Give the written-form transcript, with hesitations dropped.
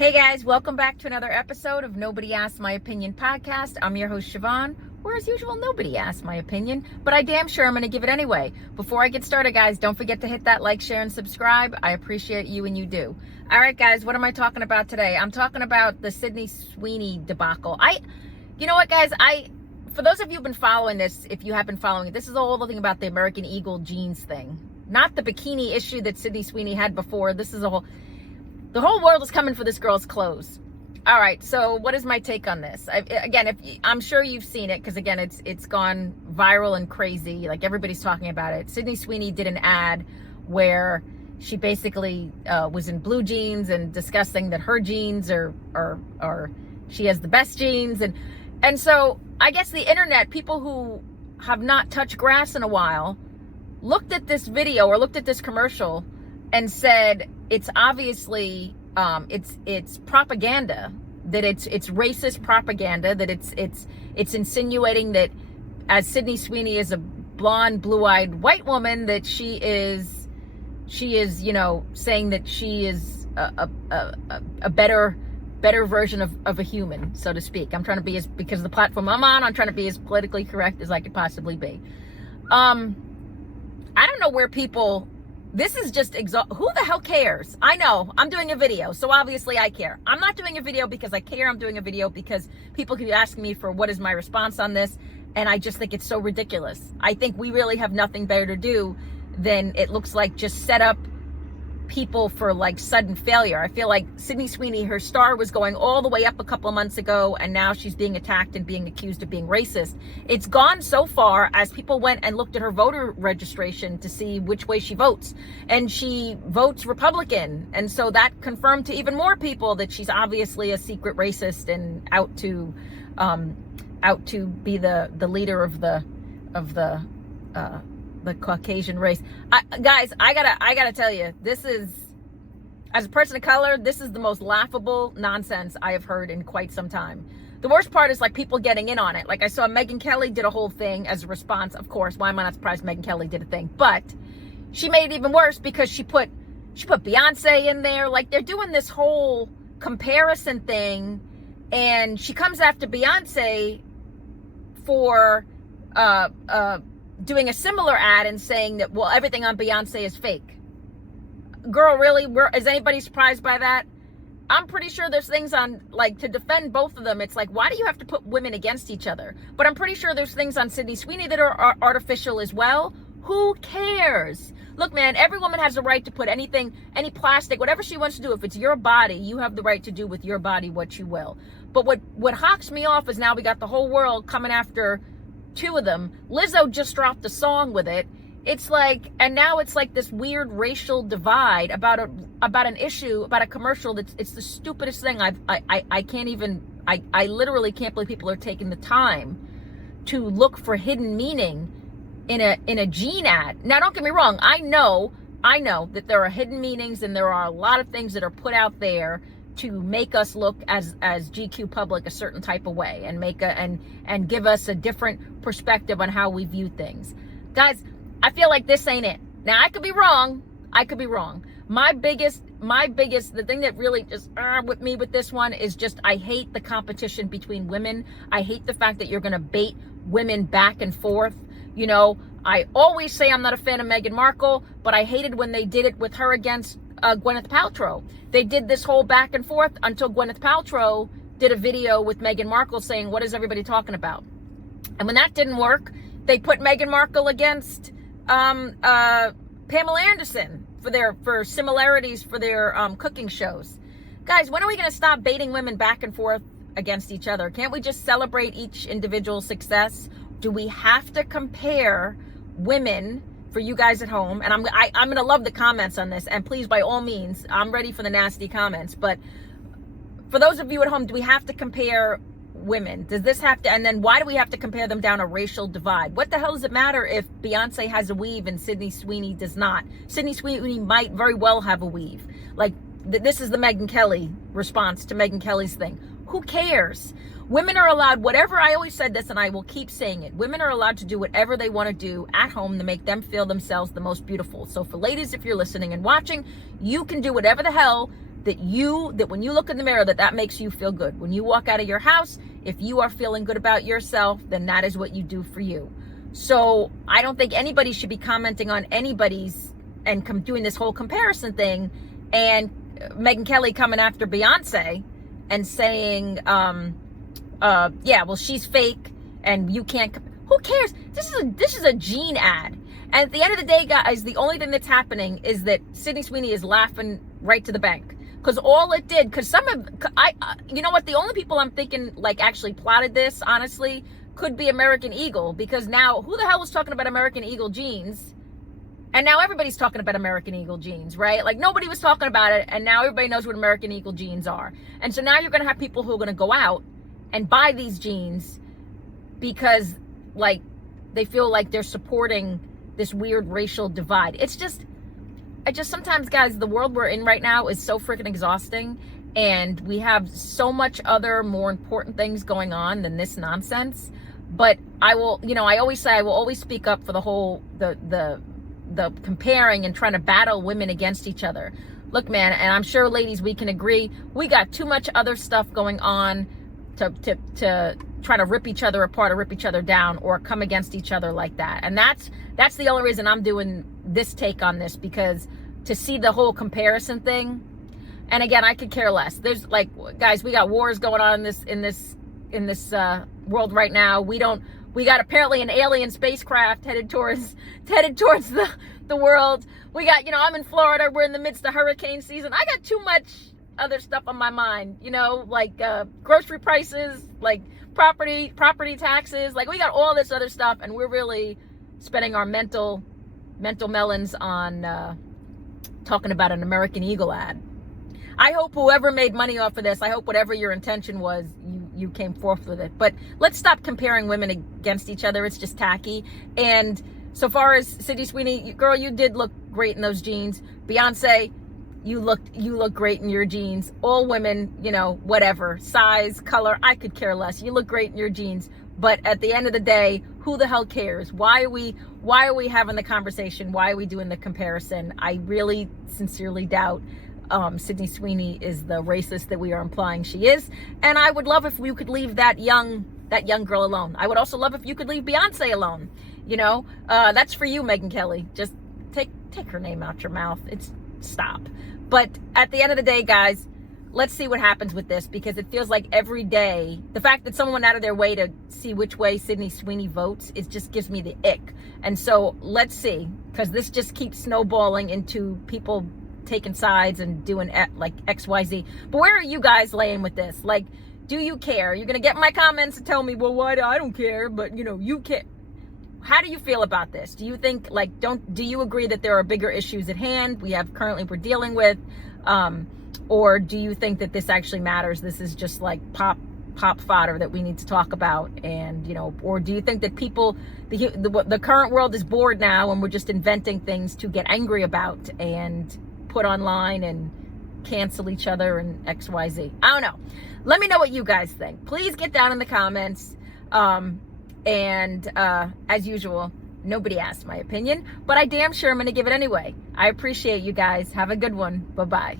Hey guys, welcome back to another episode of Nobody Asked My Opinion podcast. I'm your host Siobhan, where as usual, nobody asked my opinion, but I damn sure I'm going to give it anyway. Before I get started, guys, don't forget to hit that like, share, and subscribe. I appreciate you and you do. All right, guys, what am I talking about today? I'm talking about the Sydney Sweeney debacle. You know what, guys, for those of you who've been following this, if you have been following it, this is the whole thing about the American Eagle jeans thing. Not the bikini issue that Sydney Sweeney had before. This is the whole world is coming for this girl's clothes. All right, so what is my take on this? I'm sure you've seen it because, again, it's gone viral and crazy. Like, everybody's talking about it. Sydney Sweeney did an ad where she basically was in blue jeans and discussing that her jeans are she has the best jeans. And so I guess the internet, people who have not touched grass in a while, looked at this video or looked at this commercial and said, it's obviously it's propaganda, that it's racist propaganda, that it's insinuating that as Sydney Sweeney is a blonde, blue-eyed white woman, that she is saying that she is a better version of a human, so to speak. I'm trying to be, because of the platform I'm on, I'm trying to be as politically correct as I could possibly be. I don't know where people. This is just who the hell cares? I know I'm doing a video, so obviously I care. I'm not doing a video because I care. I'm doing a video because people keep asking me for what is my response on this, and I just think it's so ridiculous. I think we really have nothing better to do than, it looks like, just set up people for like sudden failure. I feel like Sydney Sweeney, her star was going all the way up a couple of months ago, and now she's being attacked and being accused of being racist. It's gone so far as people went and looked at her voter registration to see which way she votes, and she votes Republican, and so that confirmed to even more people that she's obviously a secret racist and out to be the leader of the Caucasian race. Guys, I gotta tell you, this is, as a person of color, this is the most laughable nonsense I have heard in quite some time. The worst part is like people getting in on it. Like, I saw Megyn Kelly did a whole thing as a response. Of course, why am I not surprised Megyn Kelly did a thing? But she made it even worse because she put Beyonce in there. Like, they're doing this whole comparison thing, and she comes after Beyonce for doing a similar ad and saying that, well, everything on Beyonce is fake. Girl, really? Is anybody surprised by that? I'm pretty sure there's things on, like, to defend both of them. It's like, why do you have to put women against each other? But I'm pretty sure there's things on Sydney Sweeney that are artificial as well. Who cares? Look, man, every woman has a right to put anything, any plastic, whatever she wants to do. If it's your body, you have the right to do with your body what you will. But what hawks me off is now we got the whole world coming after two of them. Lizzo just dropped a song with it. It's like, and now it's like this weird racial divide about an issue, about a commercial it's the stupidest thing. I literally can't believe people are taking the time to look for hidden meaning in a jean ad. Now, don't get me wrong. I know that there are hidden meanings, and there are a lot of things that are put out there to make us look as GQ public a certain type of way, and and give us a different perspective on how we view things. Guys, I feel like this ain't it. Now, I could be wrong. My biggest, the thing that really just with me with this one is just, I hate the competition between women. I hate the fact that you're going to bait women back and forth. You know, I always say I'm not a fan of Meghan Markle, but I hated when they did it with her against Gwyneth Paltrow. They did this whole back and forth until Gwyneth Paltrow did a video with Meghan Markle saying, what is everybody talking about? And when that didn't work, they put Meghan Markle against Pamela Anderson for similarities for their cooking shows. Guys, when are we going to stop baiting women back and forth against each other? Can't we just celebrate each individual success? Do we have to compare women? For you guys at home, and I'm gonna love the comments on this, and please, by all means, I'm ready for the nasty comments. But for those of you at home, do we have to compare women? Does this have to, and then why do we have to compare them down a racial divide? What the hell does it matter if Beyonce has a weave and Sydney Sweeney does not? Sydney Sweeney might very well have a weave. Like, this is the Megyn Kelly response to Megyn Kelly's thing. Who cares? Women are allowed whatever. I always said this, and I will keep saying it. Women are allowed to do whatever they want to do at home to make them feel themselves the most beautiful. So for ladies, if you're listening and watching, you can do whatever the hell that when you look in the mirror, that makes you feel good. When you walk out of your house, if you are feeling good about yourself, then that is what you do for you. So I don't think anybody should be commenting on anybody's and doing this whole comparison thing, and Megyn Kelly coming after Beyonce and saying, yeah, well, she's fake and you can't. Who cares? This is a jean ad. And at the end of the day, guys, the only thing that's happening is that Sydney Sweeney is laughing right to the bank. Because all it did, because you know what? The only people I'm thinking like actually plotted this, honestly, could be American Eagle. Because now, who the hell was talking about American Eagle jeans? And now everybody's talking about American Eagle jeans, right? Like nobody was talking about it, and now everybody knows what American Eagle jeans are. And so now you're going to have people who are going to go out and buy these jeans because, like, they feel like they're supporting this weird racial divide. I just sometimes, guys, the world we're in right now is so freaking exhausting, and we have so much other more important things going on than this nonsense. But I will, I always say I will always speak up for the whole, the comparing and trying to battle women against each other. Look, man, and I'm sure, ladies, we can agree, we got too much other stuff going on to try to rip each other apart or rip each other down or come against each other like that. And that's the only reason I'm doing this take on this, because to see the whole comparison thing, and again, I could care less. There's like, guys, we got wars going on in this world right now. We got apparently an alien spacecraft headed towards the world. We got, I'm in Florida. We're in the midst of hurricane season. I got too much other stuff on my mind, like grocery prices, like property taxes. Like we got all this other stuff, and we're really spending our mental melons on talking about an American Eagle ad. I hope whoever made money off of this, I hope whatever your intention was, you came forth with it. But let's stop comparing women against each other. It's just tacky. And so far as Sydney Sweeney, girl, you did look great in those jeans. Beyonce, you look great in your jeans. All women, whatever, size, color, I could care less. You look great in your jeans. But at the end of the day, who the hell cares? Why are we having the conversation? Why are we doing the comparison? I really sincerely doubt Sydney Sweeney is the racist that we are implying she is. And I would love if we could leave that young girl alone. I would also love if you could leave Beyonce alone. That's for you, Megyn Kelly. Just take her name out your mouth. Stop. But at the end of the day, guys, let's see what happens with this, because it feels like every day, the fact that someone went out of their way to see which way Sydney Sweeney votes, it just gives me the ick. And so let's see, because this just keeps snowballing into people taking sides and doing like XYZ. But where are you guys laying with this? Like, do you care? You're going to get my comments and tell me, well, why? I don't care, but you care. How do you feel about this? Do you think, do you agree that there are bigger issues at hand we're dealing with? Or do you think that this actually matters? This is just like pop fodder that we need to talk about. And, or do you think that people, the current world is bored now and we're just inventing things to get angry about and put online and cancel each other and XYZ? I don't know. Let me know what you guys think. Please get down in the comments. And as usual, nobody asked my opinion, but I damn sure I'm going to give it anyway. I appreciate you guys. Have a good one. Bye-bye.